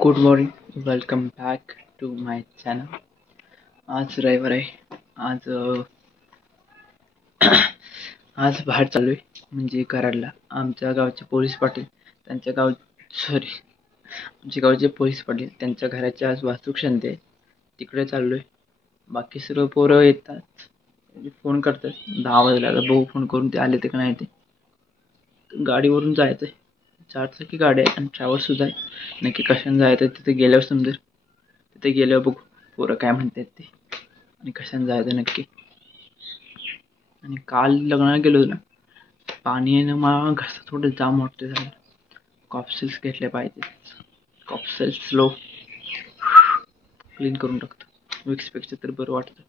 Good morning, welcome back to my channel. आज रविवार आहे. आज बाहेर चालू आहे, म्हणजे कराडला. आमच्या गावचे पोलीस पाटील त्यांच्या त्यांच्या घराची आज वाहतूक शांती आहे, तिकडे चाललोय. बाकी सर्व पोरं येतात, फोन करतात 10 वाजता. बघू फोन करून ते आले ते का नाही. ते गाडीवरून जायचंय, 4 चाकी गाडी आहे आणि ट्रॅव्हल सुद्धा आहे. नक्की कशाने जायचं तिथे गेल्यावर समजेल. तिथे गेल्यावर बघू पोरं काय म्हणतात ते आणि कशाने जायचं नक्की. आणि काल लग्नाला गेलो ना, पाणी येणं मला घसा थोडं जाम वाटतं झालं. कॉफसेल्स घेतले पाहिजे. कॉफसेल्स स्लो क्लीन करून टाकतं, विक्सपेक्षा तर बरं वाटतं.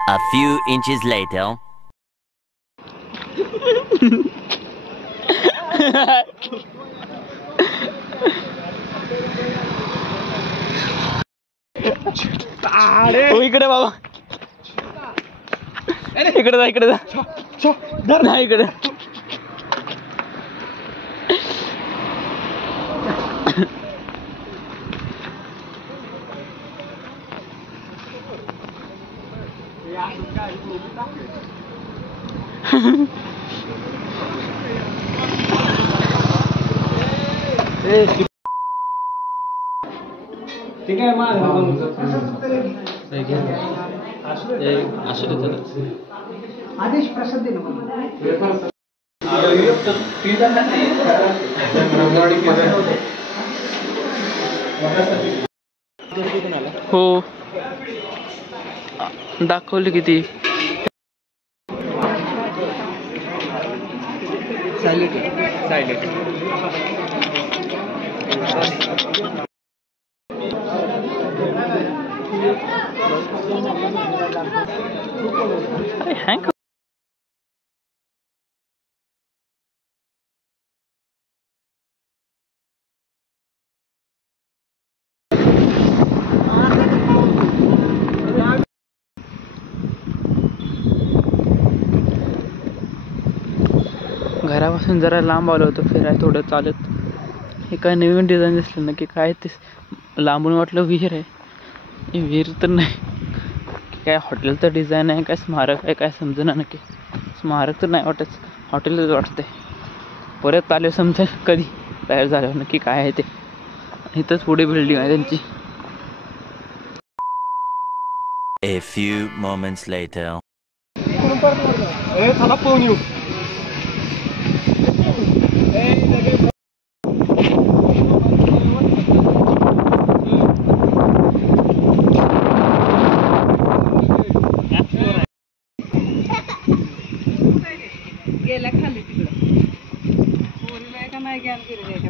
A few inches later. इकडे बाबा, इकडे जा, इकडे जा, नाही इकडे. ठीक आहे आदेश प्रसिद्ध हो, दाखवलं किती. हँग घरापासून जरा लांब आलो होतो फिरायला थोडं चालत. हे काय नवीन डिझाईन दिसलं ना की काय ते लांबून वाटलं विहीर आहे. ही विहीर तर नाही, काय हॉटेलचं डिझाईन आहे, काय स्मारक आहे, काय समजेना नक्की. स्मारक तर नाही वाटत, हॉटेलच वाटतंय. परत आले समजेल कधी तयार झाल्यावर नक्की काय आहे ते. इथंच पुढे बिल्डिंग आहे त्यांची. A few moments later.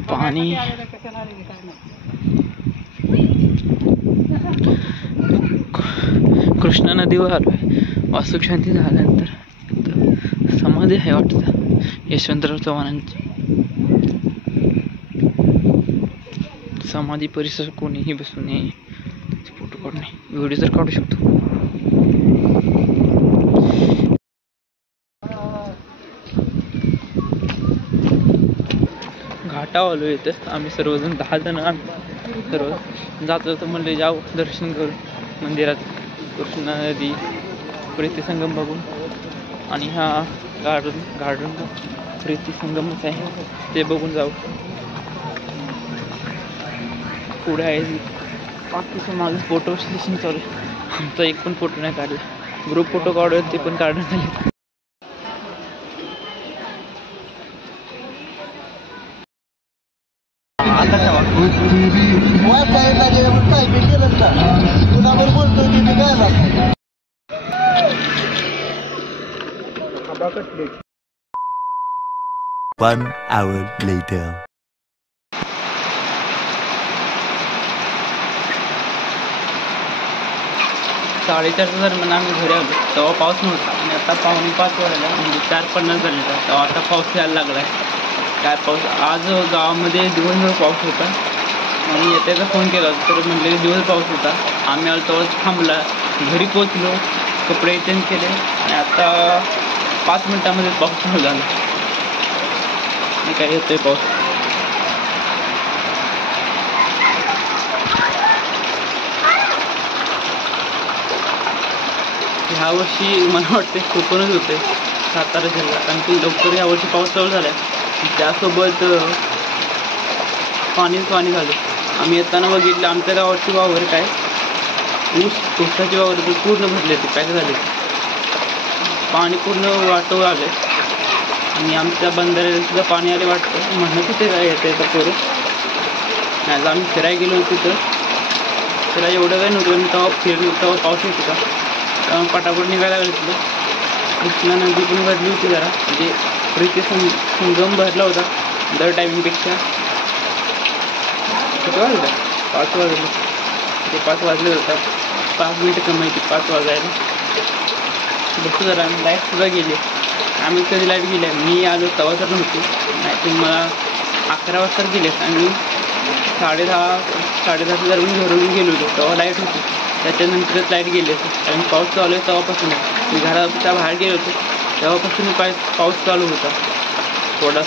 पाणी कृष्णा नदीवर आलोय. वास्तुक शांती झाल्यानंतर समाधी आहे वाटतं यशवंतराव चव्हाणांची. समाधी परिसर कोणीही बसू नये, फोटो काढणे, व्हिडिओ तर काढू शकतो. घाटावर आलो. इथं आम्ही सर्वजण 10 जण सर्व जात होतो. म्हणले जाऊ दर्शन करू मंदिरात, कृष्णा नदी प्रीती संगम बघून. आणि हा गार्डन प्रीती संगमच आहे, ते बघून जाऊ. पुढे आहे बाकीचं माझं फोटो सेशन चालू आहे. आमचा एक पण फोटो नाही काढला. ग्रुप फोटो काढूया ते पण काढण्यात आले. One hour later. 4:30 दरम्यान आम्ही घरी आलो तेव्हा पाऊस नव्हता आणि आता 4:45 वाजला म्हणजे 4:50 झालेला तेव्हा आता पाऊस यायला लागला आहे. काय पाऊस आज गावामध्ये दिवसभर पाऊस होता आणि येत्याचा फोन केला होता तर म्हटलं की दिवस पाऊस होता. आम्ही आलो तेव्हाच थांबला. घरी पोचलो, कपडे चेंज केले आणि आता 5 मिनिटामध्ये पाऊस चालू झाला. आणि काय येतोय पाऊस. ह्या वर्षी मला वाटते कोकणच होते सातारा जिल्हा कारण की लवकर यावर्षी पाऊस चालू झाला आहे. त्यासोबत पाणीच पाणी झालं. आम्ही येताना बघितलं आमच्या गावाची वावर काय ऊसाची वावर पूर्ण भरले ते काय झाले पाणी पूर्ण वाटव आले आणि आमच्या बंधाऱ्याला सुद्धा पाणी आले वाटतं. म्हणत होते काय येतं येतं पोरं नाही आम्ही फिरायला गेलो होतो तिथं त्याला एवढं काय नव्हतं आणि तेव्हा फिरलो तेव्हा पाऊस येत होता तेव्हा पटापट निघायला लागलं तिथं. कृष्णा नदी पण भरली होती जरा म्हणजे प्रीती संगम भरला होता दर टायमिंगपेक्षा. किती वाजलं 5 वाजले ते 5 वाजले जातात 5 मिनिटं कमी होती 5 वाजायला. बसू जरा लाईटसुद्धा गेली. आम्ही कधी लाईट गेली मी आलो तेव्हा तर नव्हती नाही तर मला 11 वाजता गेले आणि 10:30 दरम्यान घरून गेलो होतो तेव्हा लाईट होती. त्याच्यानंतरच लाईट गेली कारण पाऊस चालू आहे तेव्हापासून मी घराच्या बाहेर गेलो होतो तेव्हापासून पाऊस चालू होता थोडा.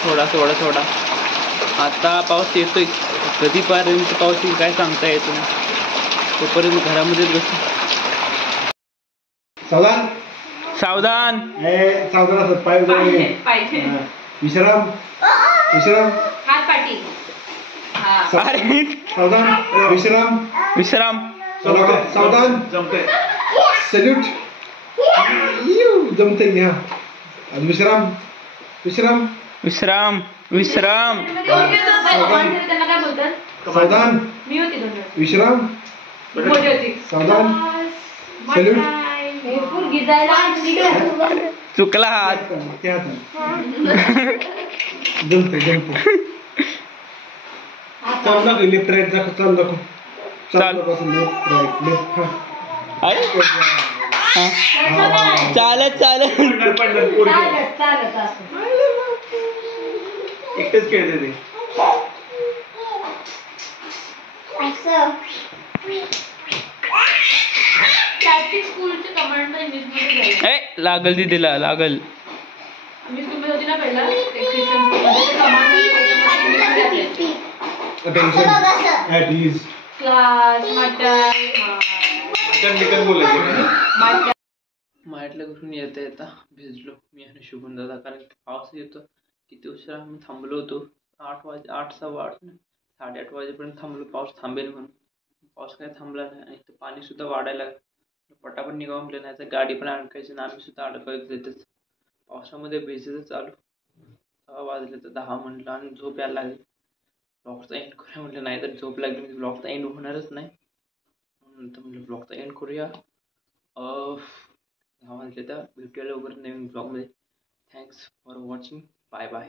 आता पाऊस येतोय कधीपर्यंत पाऊस येईल काय सांगता येत नाही. तोपर्यंत घरामध्येच बसतो. सावधान सावधान सावधान असत पाय विश्राम हात पाठी. अरे सावधान विश्राम सावधान जमते सल्यूट जमते घ्या विश्राम त्यांना काय बोलतात सावधान मी होती विश्राम सावधान सल्यूट चुकला हात जमते चाल दाखव लेफ्ट राईट दाखव चाल दाखव चाल लेफ्ट राईट लेफ्ट चालत एकटेच खेळते ते स्कूलचे कमांड इंग्लिशमध्ये लागल दिदीला लागल. मी तुम्ही होती ना पहिला मायातल्या घरून येता भिजलो मी आणि शुभम दादा कारण पाऊस येतो. किती उशिरा आम्ही थांबलो होतो 8 सव्वा 8 8:30 वाजेपर्यंत थांबलो पाऊस थांबेल म्हणून. पाऊस काय थांबला नाही आणि ते पाणी सुद्धा वाढायला लागलं. पटापट निघावं म्हटलं नाही तर गाडी पण अडकायची आणि आम्ही सुद्धा अडकायचं तिथेच पावसामध्ये भिजतच चालू. 6 वाजले तर 10 म्हटलं आणि झोप यायला लागली. ब्लॉगचा एंड करूया म्हटलं नाही तर झोप लागली म्हणजे ब्लॉगचा एंड होणारच नाही. नंतर म्हटलं ब्लॉगचा एंड करूया. 10 वाजले तर भेटूया लवकर नवीन ब्लॉगमध्ये. Thanks for watching. Bye bye.